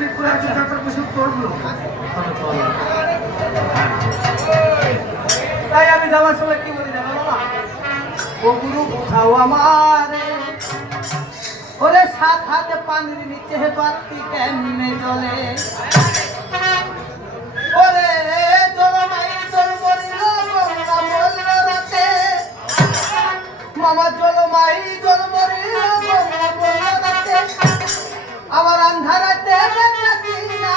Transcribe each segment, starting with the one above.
ঠিক করে আছে তারপর কিছু করবো। তাই আমি যাওয়ার সময় কি বলি জানো বাবা? ও গুরু বোঝাও আমারে, ওরে সাত হাতে পানির নিচে বাতি কেমনে জ্বলে, ওরে জলমাই জল মরিল গঙ্গা মরিল রাতে, মামা জলমাই জল মরিল গঙ্গা মরিল রাতে, আমার আন্ধারাতে বেঁচে না,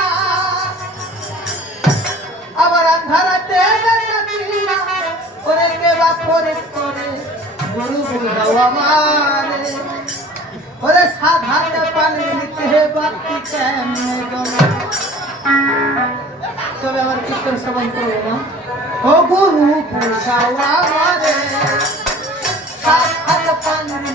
আমার আন্ধারাতে বেঁচে না, ওরে কেবা করে করে গুরু বোঝাও আমারে, ওরে সাত হাতে পানির নিচে বাতি কেমনে জ্বলে। তবে আবার কীর্তন শ্রবণ করবো না। ও গুরু বোঝাও আমারে, সাত হাতে পানির